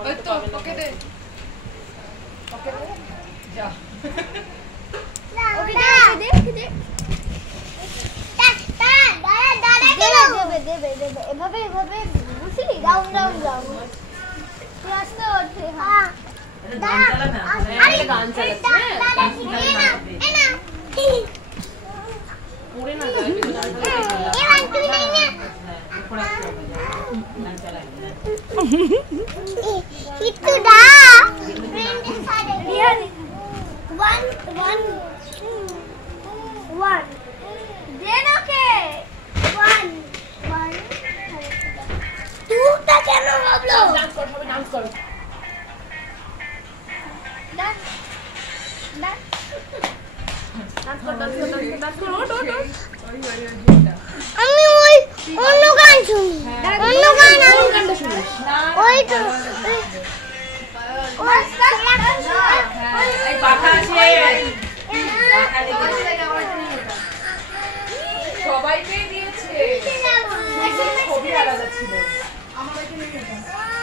ওই তো ওকে দে যা ওকে দে দেবে এভাবে বুঝলি রাউন্ড তুই আসতে ওঠে হ্যাঁ গান চালাচ্ছে পড়ে না যায় একটু দা one দেন ওকে one দুটা কেন ভাবলো ডান্স কর সবাই ডান্স কর আমি ওই অন্য গান শুনি অন্য গান ওই তো এই পাখা আছে সবাইকে দিয়েছে ছবি আলাদা ছিল আমার বাড়িতে নেই এটা